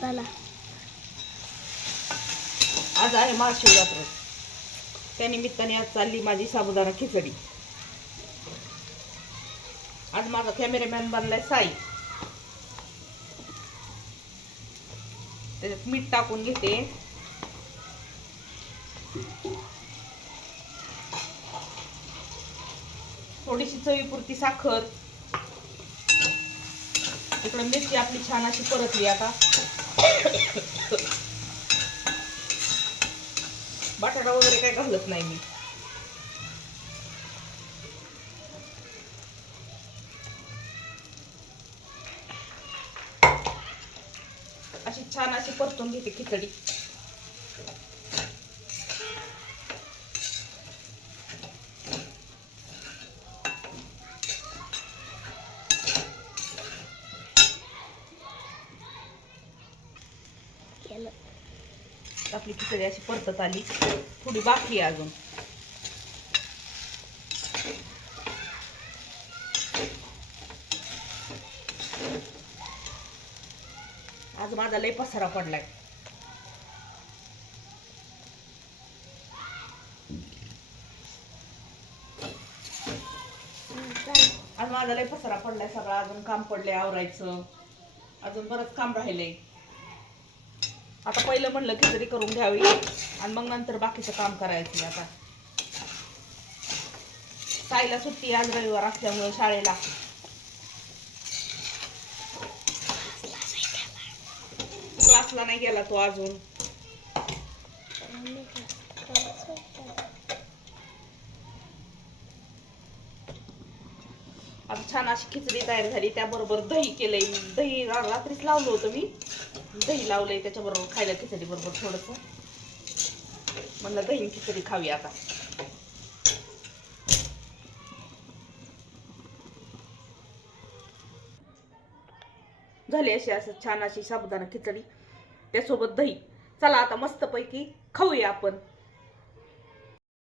चला आज आहे महाशिवरात्र, त्यानिमित्ताने आज चालली माझी साबुदाणा खिचडी. आज माझा कॅमेरामॅन बनलाय साई. त्याच्यात मीठ टाकून घेते. थोडीशी चवीपुरती साखर. इकडे मिरची आपली छान अशी परतली. आता बटाटा वगैरे काय घालत नाही मी. अशी छान अशी परतून घेते खिचडी. आपली खिचडी अशी परतत आली. थोडी बाकी आहे अजून. आज माझा लय पसारा पडलाय. आज माझा लय पसारा पडलाय सगळा. अजून काम पडलंय आवरायचं. अजून बरंच काम राहिलंय. आता पहिलं म्हणलं खिचडी करून घ्यावी आणि मग नंतर बाकीचं काम करायचं. आता साईला सुट्टी आज रविवार असल्यामुळे शाळेला. क्लासला नाही गेला तो अजून. आता छान अशी खिचडी तयार झाली. त्याबरोबर दही केलंय. दही रात्रीच लावलं होतं मी. दही लावलंय त्याच्याबरोबर खायला खिचडी बरोबर थोडंसं. म्हणलं दही खिचडी खावी आता. झाली अशी असं छान अशी साबुदाणा खिचडी, त्यासोबत दही. चला आता मस्तपैकी खाऊया आपण.